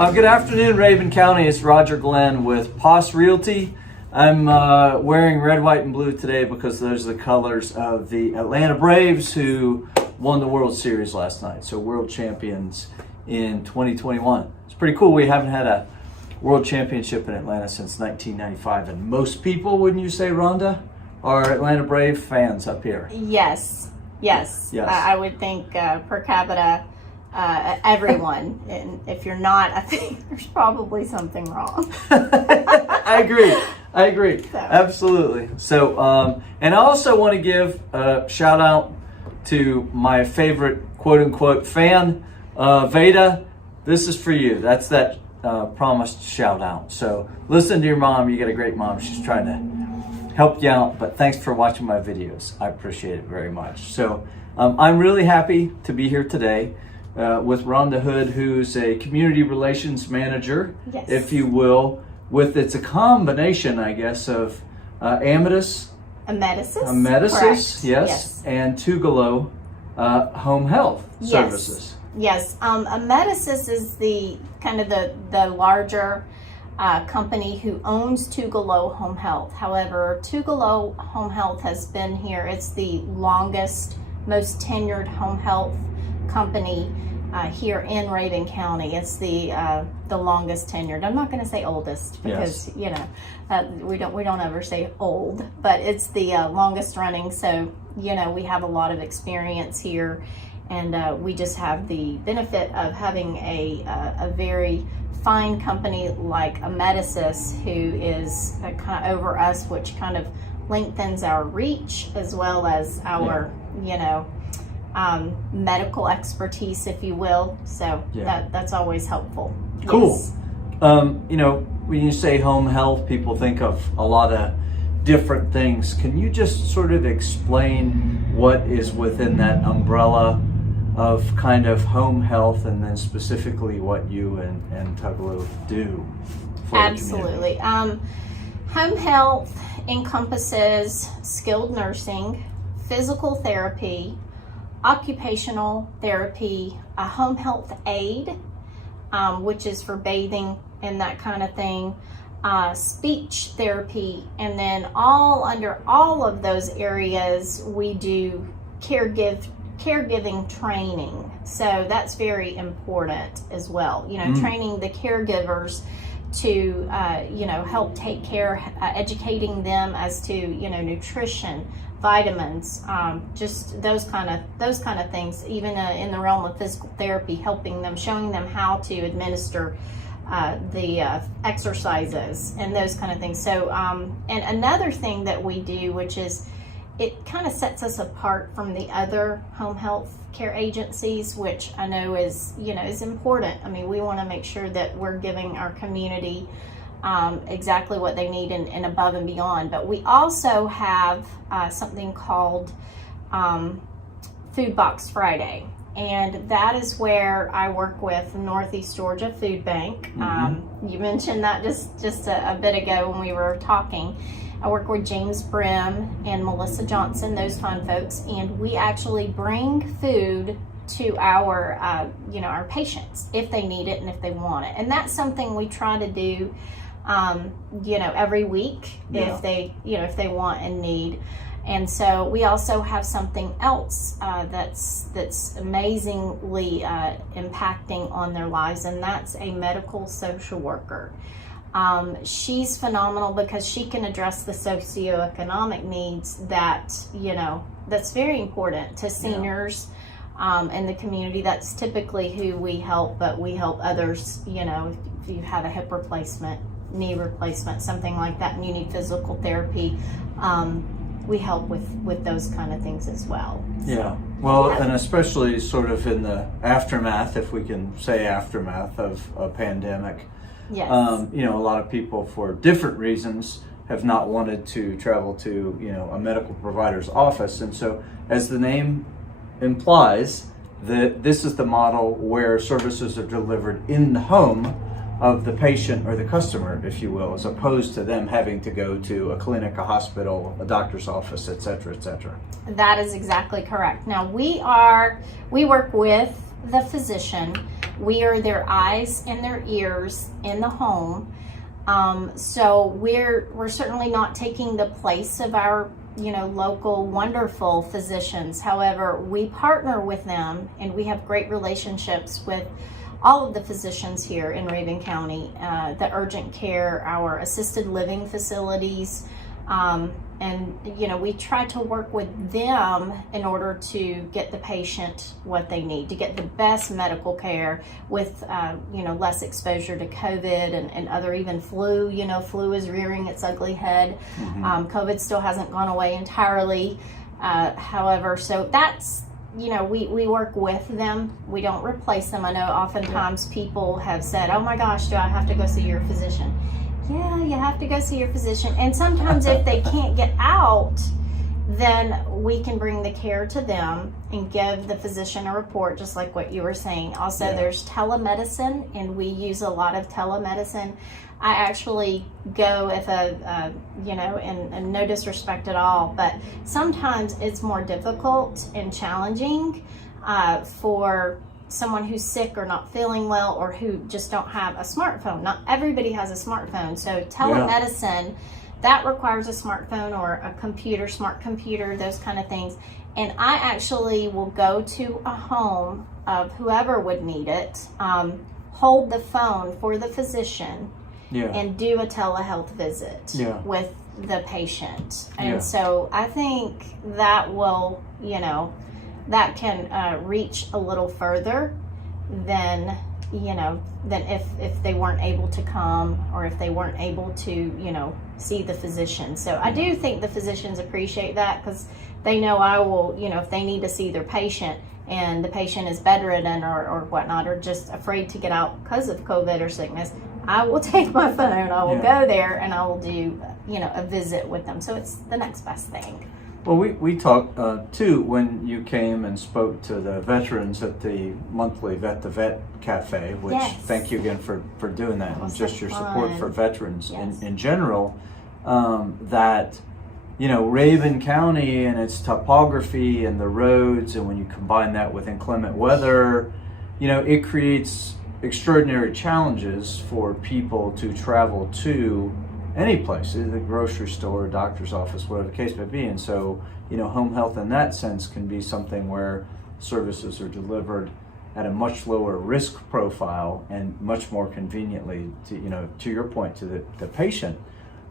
Good afternoon, Rabun County. It's Roger Glenn with Poss Realty. I'm wearing red, white, and blue today because those are the colors of the Atlanta Braves who won the World Series last night. So world champions in 2021. It's pretty cool. We haven't had a world championship in Atlanta since 1995. And most people, wouldn't you say, Rhonda, are Atlanta Brave fans up here? Yes. I would think per capita, everyone. And if you're not, I think there's probably something wrong. I agree. So. Absolutely. So, and I also want to give a shout out to my favorite quote unquote fan, Veda. This is for you. That's that promised shout out. So listen to your mom. You got a great mom. She's trying to help you out, but thanks for watching my videos. I appreciate it very much. So I'm really happy to be here today with Rhonda Hood, who's a community relations manager, yes, if you will, it's a combination, I guess, of Amedisys, yes, and Tugaloo home health services. Yes, Amedisys is the kind of the larger company who owns Tugaloo Home Health. However, Tugaloo Home Health has been here. It's the longest, most tenured home health company here in Rabun County. It's the longest tenured. I'm not going to say oldest because yes, we don't ever say old, but it's the longest running. So we have a lot of experience here, and we just have the benefit of having a very fine company like Amedisys, who is kind of over us, which kind of lengthens our reach as well as our medical expertise, if you will. So that's always helpful. Cool. Yes. When you say home health, people think of a lot of different things. Can you just sort of explain what is within that umbrella of kind of home health, and then specifically what you and Tugaloo do for Absolutely. the community? Home health encompasses skilled nursing, physical therapy, occupational therapy, a home health aid, which is for bathing and that kind of thing, speech therapy, and then under all of those areas we do caregiving training. So that's very important as well. Training the caregivers to help take care, educating them as to nutrition, vitamins, just those kind of things. Even in the realm of physical therapy, helping them, showing them how to administer the exercises and those kind of things. So and another thing that we do, which is, it kind of sets us apart from the other home health care agencies, which I know is important. I mean, we want to make sure that we're giving our community exactly what they need and above and beyond. But we also have something called Food Box Friday, and that is where I work with Northeast Georgia Food Bank. You mentioned that just a bit ago when we were talking. I work with James Brim and Melissa Johnson, those fine folks, and we actually bring food to our our patients if they need it and if they want it. And that's something we try to do every week if they want and need. And so we also have something else that's amazingly impacting on their lives, and that's a medical social worker. She's phenomenal because she can address the socioeconomic needs that's very important to seniors in the community. That's typically who we help, but we help others, if you have a hip replacement, knee replacement, something like that, and you need physical therapy, we help with those kind of things as well. Yeah. Well, and especially sort of in the aftermath, if we can say aftermath of a pandemic. Yes. A lot of people, for different reasons, have not wanted to travel to, a medical provider's office. And so, as the name implies, that this is the model where services are delivered in the home of the patient or the customer, if you will, as opposed to them having to go to a clinic, a hospital, a doctor's office, et cetera, et cetera. That is exactly correct. Now, we work with the physician, We are their eyes and their ears in the home. So we're certainly not taking the place of our local wonderful physicians. However, we partner with them, and we have great relationships with all of the physicians here in Rabun County, the urgent care, our assisted living facilities, and we try to work with them in order to get the patient what they need, to get the best medical care with less exposure to COVID and other, even flu. Flu is rearing its ugly head. COVID still hasn't gone away entirely. However, so that's we work with them. We don't replace them. I know oftentimes people have said, oh my gosh, do I have to go see your physician? Yeah, you have to go see your physician. And sometimes if they can't get out, then we can bring the care to them and give the physician a report, just like what you were saying. Also, there's telemedicine, and we use a lot of telemedicine. I actually go if and no disrespect at all, but sometimes it's more difficult and challenging for someone who's sick or not feeling well, or who just don't have a smartphone. Not everybody has a smartphone. So telemedicine, that requires a smartphone or a computer, smart computer, those kind of things. And I actually will go to a home of whoever would need it, hold the phone for the physician, and do a telehealth visit with the patient. And so I think that will, that can reach a little further than if they weren't able to come, or if they weren't able to see the physician. So I do think the physicians appreciate that, because they know I will, if they need to see their patient and the patient is bedridden or whatnot, or just afraid to get out because of COVID or sickness, I will take my phone, I will go there, and I will do a visit with them. So it's the next best thing. Well, we talked too when you came and spoke to the veterans at the monthly Vet the Vet Cafe, which thank you again for doing that, and just your support for veterans in general. That Rabun County and its topography and the roads, and when you combine that with inclement weather, it creates extraordinary challenges for people to travel to any place, the grocery store, doctor's office, whatever the case may be. And so, home health in that sense can be something where services are delivered at a much lower risk profile and much more conveniently to your point, to the patient.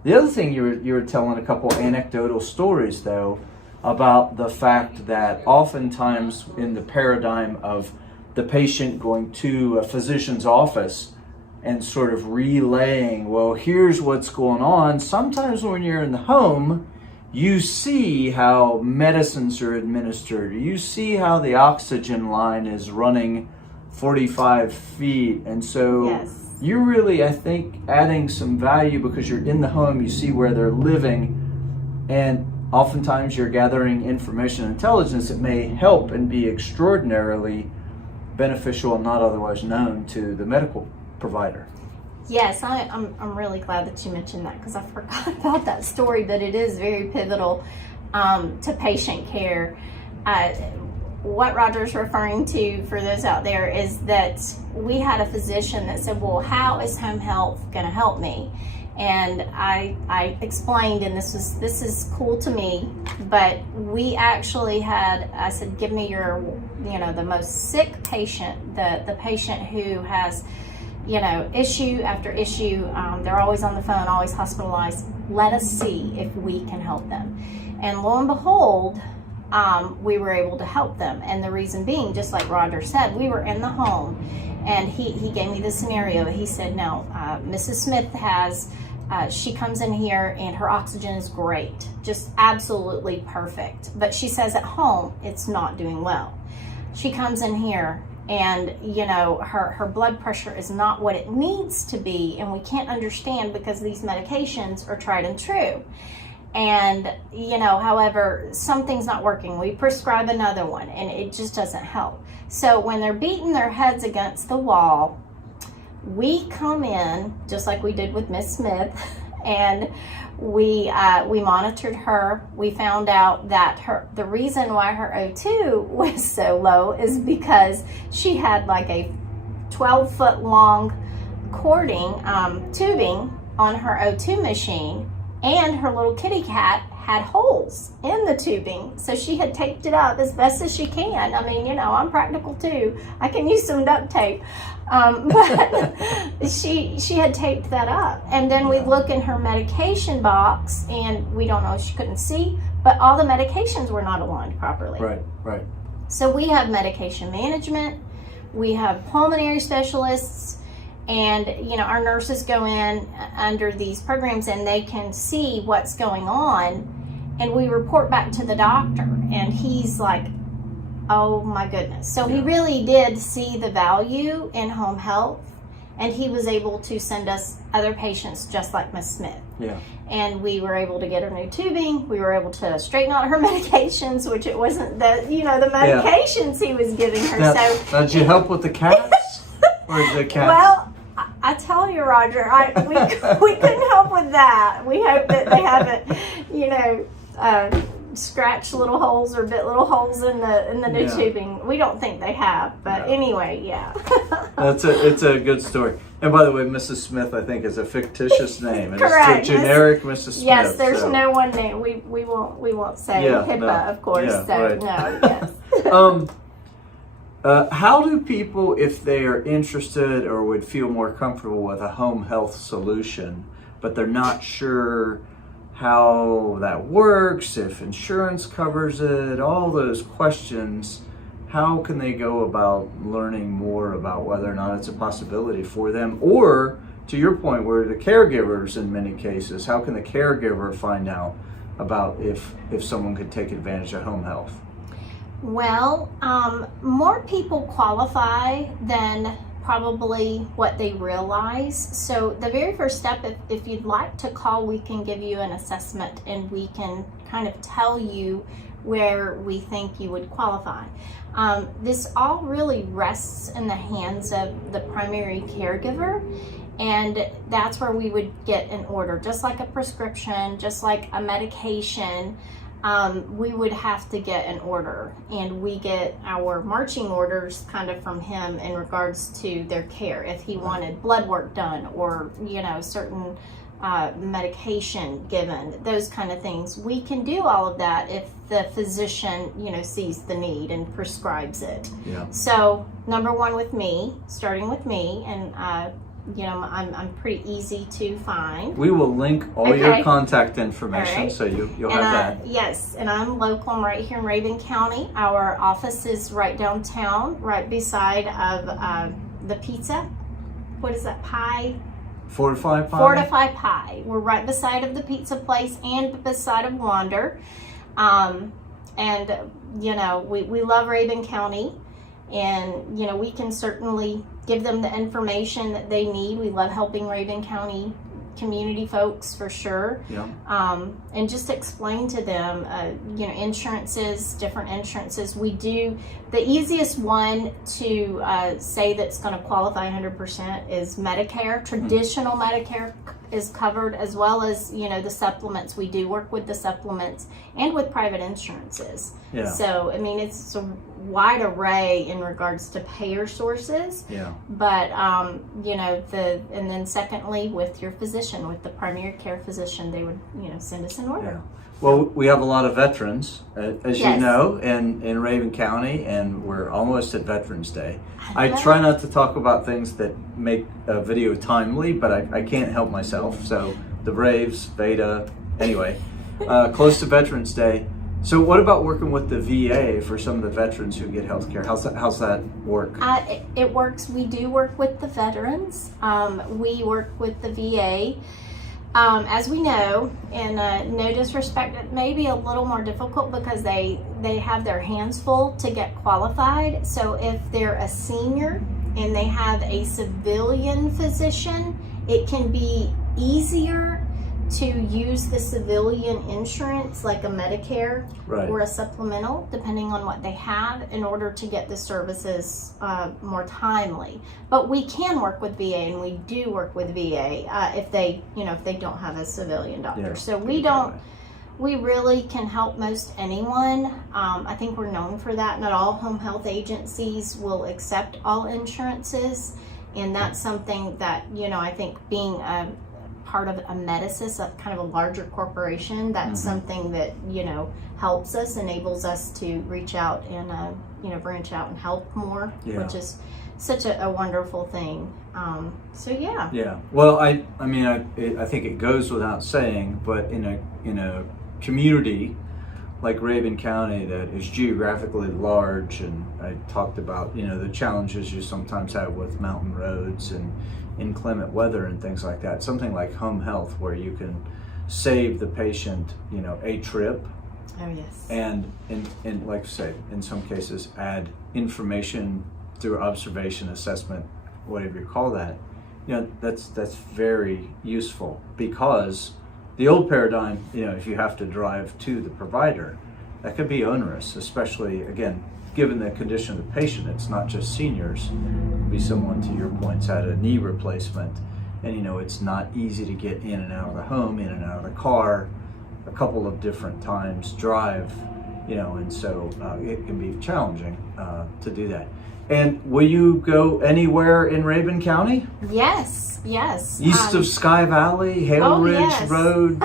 The other thing you were telling a couple anecdotal stories though about the fact that oftentimes in the paradigm of the patient going to a physician's office and sort of relaying, well, here's what's going on. Sometimes when you're in the home, you see how medicines are administered. You see how the oxygen line is running 45 feet. And so you're really, I think, adding some value because you're in the home, you see where they're living, and oftentimes you're gathering information and intelligence that may help and be extraordinarily beneficial and not otherwise known to the medical provider. Yes, I'm really glad that you mentioned that, because I forgot about that story, but it is very pivotal to patient care. What Roger's referring to, for those out there, is that we had a physician that said, well, how is home health going to help me? And I explained, and this is cool to me, but we actually I said, give me your, the most sick patient, the patient who has, issue after issue. They're always on the phone, always hospitalized. Let us see if we can help them. And lo and behold, we were able to help them. And the reason being, just like Roger said, we were in the home, and he gave me the scenario. He said, now, Mrs. Smith she comes in here and her oxygen is great, just absolutely perfect. But she says at home, it's not doing well. She comes in here and, her blood pressure is not what it needs to be. And we can't understand, because these medications are tried and true. And, however, something's not working. We prescribe another one and it just doesn't help. So when they're beating their heads against the wall, we come in, just like we did with Miss Smith, and we monitored her. We found out that the reason why her O2 was so low is because she had like a 12-foot long cording, tubing on her O2 machine, and her little kitty cat had holes in the tubing. So she had taped it up as best as she can. I mean, I'm practical too. I can use some duct tape. But she had taped that up. And then we look in her medication box, and we don't know, she couldn't see, but all the medications were not aligned properly. Right. So we have medication management, we have pulmonary specialists, and our nurses go in under these programs and they can see what's going on, and we report back to the doctor, and he's like, oh my goodness. So he really did see the value in home health, and he was able to send us other patients just like Miss Smith. Yeah. And we were able to get her new tubing. We were able to straighten out her medications, which it wasn't the medications he was giving her. Now, did you help with the cats? Or the cats? Well, I tell you, Roger, we couldn't help with that. We hope that they haven't, scratched little holes or bit little holes in the new tubing. We don't think they have, but anyway, yeah. It's a good story. And by the way, Mrs. Smith, I think, is a fictitious name. Correct. It's a generic Mrs. Smith. Yes, there's no one name. We won't say HIPAA, of course. Yeah, so right. no, yes. How do people, if they are interested or would feel more comfortable with a home health solution, but they're not sure how that works, if insurance covers it, all those questions, how can they go about learning more about whether or not it's a possibility for them? Or, to your point, where the caregivers, in many cases, how can the caregiver find out about if someone could take advantage of home health? Well, more people qualify than probably what they realize. So the very first step, if you'd like to call, we can give you an assessment, and we can kind of tell you where we think you would qualify. This all really rests in the hands of the primary caregiver, and that's where we would get an order, just like a prescription, just like a medication. We would have to get an order, and we get our marching orders kind of from him in regards to their care. If he wanted blood work done, or certain medication given, those kind of things, we can do all of that if the physician sees the need and prescribes it. So number one, starting with me, and I'm pretty easy to find. We will link all your contact information, so you'll have that. Yes, and I'm local. I'm right here in Rabun County. Our office is right downtown, right beside of the pizza. What is that, pie? Fortify Pie? Fortify Pie. We're right beside of the pizza place and beside of Wander. And we love Rabun County. And, we can certainly give them the information that they need. We love helping Rabun County community folks, for sure. And just explain to them, insurances, different insurances. We do, the easiest one to say that's going to qualify 100% is Medicare. Traditional Medicare is covered, as well as, the supplements. We do work with the supplements and with private insurances. So, it's a wide array in regards to payer sources. But, and then secondly, with your physician, with the primary care physician, they would, send us an order. Well, we have a lot of veterans, as you know, in Rabun County, and we're almost at Veterans Day. I try not to talk about things that make a video timely, but I can't help myself. So the Braves, Veda, anyway, close to Veterans Day. So what about working with the VA for some of the veterans who get health care? How's that work? It works. We do work with the veterans. We work with the VA. As we know, and no disrespect, it may be a little more difficult because they have their hands full to get qualified. So if they're a senior and they have a civilian physician, it can be easier to use the civilian insurance, like a Medicare or a supplemental, depending on what they have, in order to get the services more timely. But we can work with VA, and we do work with VA if they don't have a civilian doctor. So we don't we really can help most anyone. I think we're known for that. Not all home health agencies will accept all insurances, and that's something that, you know, I think being a part of Amedisys, a kind of a larger corporation, that's something that, you know, helps us, enables us to reach out and, you know, branch out and help more, which is such a wonderful thing. So yeah. Yeah. Well, I mean, I think it goes without saying, but in a community like Rabun County that is geographically large, and I talked about, you know, the challenges you sometimes have with mountain roads and inclement weather and things like that. Something like home health, where you can save the patient, you know, a trip. Oh yes. And like I say, in some cases, add information through observation, assessment, whatever you call that. You know, that's very useful, because the old paradigm, you know, if you have to drive to the provider, that could be onerous, especially, again, given the condition of the patient. It's not just seniors. It could be someone, to your points, had a knee replacement, and, you know, it's not easy to get in and out of the home, in and out of the car, a couple of different times drive, you know, and so it can be challenging to do that. And will you go anywhere in Rabun County? Yes, yes. East of Sky Valley, Hale Ridge Road?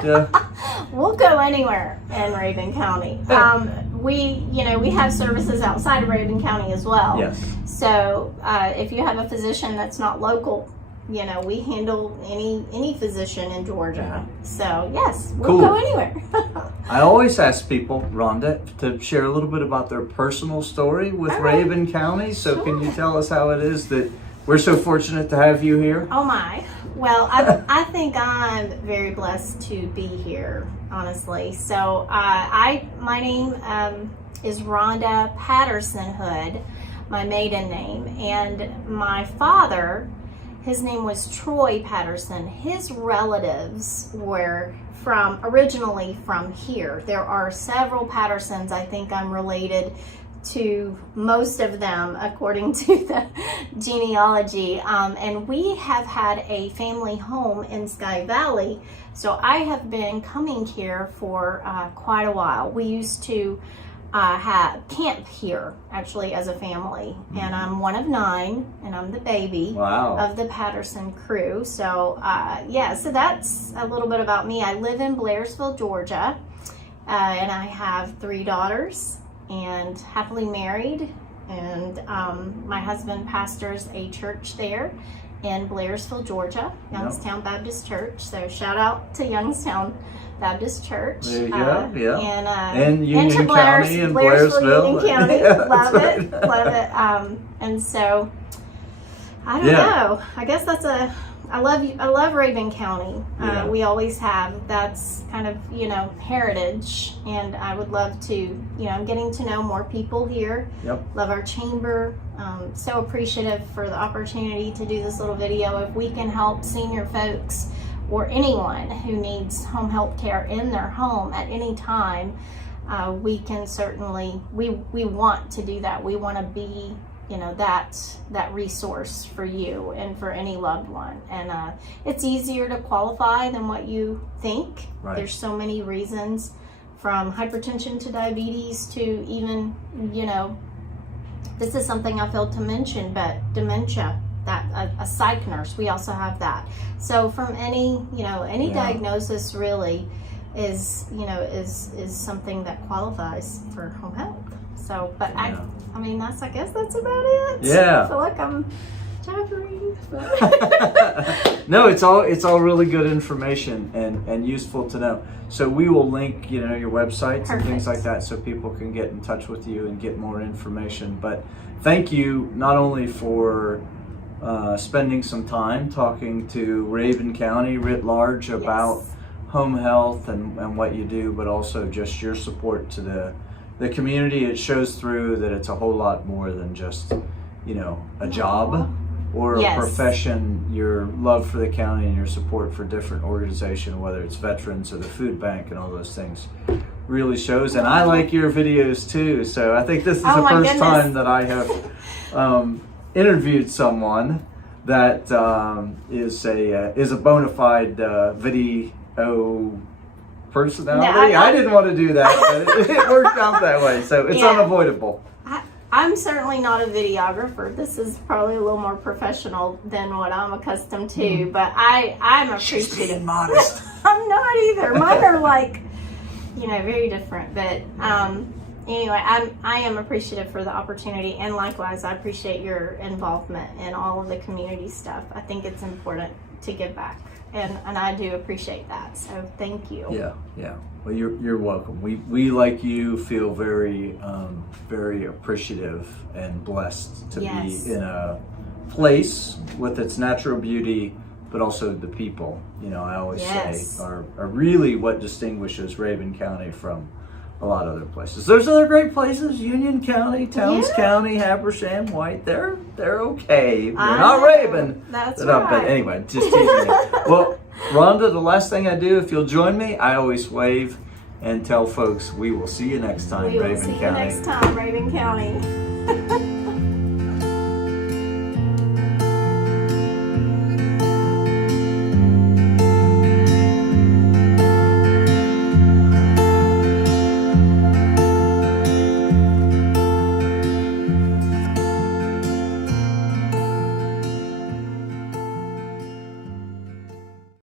We'll go anywhere in Rabun County. We have services outside of Rabun County as well. Yes. So if you have a physician that's not local, you know, we handle any physician in Georgia. So yes, we'll go anywhere. I always ask people, Rhonda, to share a little bit about their personal story with Rabun County. So can you tell us how it is that we're so fortunate to have you here? Oh my. Well, I think I'm very blessed to be here, honestly. So my name is Rhonda Patterson Hood, my maiden name, and my father, his name was Troy Patterson. His relatives were originally from here. There are several Pattersons. I think I'm related to most of them according to the genealogy. And we have had a family home in Sky Valley. So I have been coming here for quite a while. We used to camp here actually as a family, and I'm one of 9, and I'm the baby of the Patterson crew. So so that's a little bit about me. I live in Blairsville, Georgia, and I have 3 daughters and happily married, and my husband pastors a church there in Blairsville, Georgia, Youngstown Baptist Church. So shout out to Youngstown Baptist Church. There you go. And Union County and Blairsville. Union County. Love it. And so I don't know. I guess that's I love Rabun County. We always have. That's kind of, you know, heritage, and I would love to, you know, I'm getting to know more people here. Love our chamber. So appreciative for the opportunity to do this little video. If we can help senior folks or anyone who needs home health care in their home at any time, we can certainly, we want to do that. We want to be, you know, that resource for you and for any loved one. And it's easier to qualify than what you think. There's so many reasons, from hypertension to diabetes to even, you know, this is something I failed to mention, but dementia. That a psych nurse, we also have that. So from any, you know, any diagnosis really is, you know, is something that qualifies for home health. So, but I mean, I guess that's about it. I feel like I'm jabbering. No, it's all really good information and useful to know. So we will link, you know, your websites and things like that, so people can get in touch with you and get more information. But thank you not only for spending some time talking to Rabun County writ large about home health and what you do, but also just your support to the community. It shows through that it's a whole lot more than just, you know, a job or a profession. Your love for the county and your support for different organizations, whether it's veterans or the food bank and all those things, really shows. And I like your videos too. So I think this is the first time that I have interviewed someone that is a bona fide video personality. No, I didn't want to do that, but it worked out that way. So it's Yeah. unavoidable. I'm certainly not a videographer. This is probably a little more professional than what I'm accustomed to, but I'm She's being appreciative. modest. I'm not either. Mine are like, very different. But anyway, I am appreciative for the opportunity, and likewise, I appreciate your involvement in all of the community stuff. I think it's important to give back, and I do appreciate that. So thank you. Yeah. Well, you're welcome. We like you feel very very appreciative and blessed to Yes. be in a place with its natural beauty, but also the people. I always Yes. say are really what distinguishes Rabun County from a lot of other places. There's other great places: Union County, Towns Yeah. County, Habersham, White. They're okay. They're I not know. Rabun. That's They're not, right. but anyway, just teasing you. Well, Rhonda, the last thing I do, if you'll join me, I always wave and tell folks we will see you next time, We will Rabun see you County. next time, Rabun County.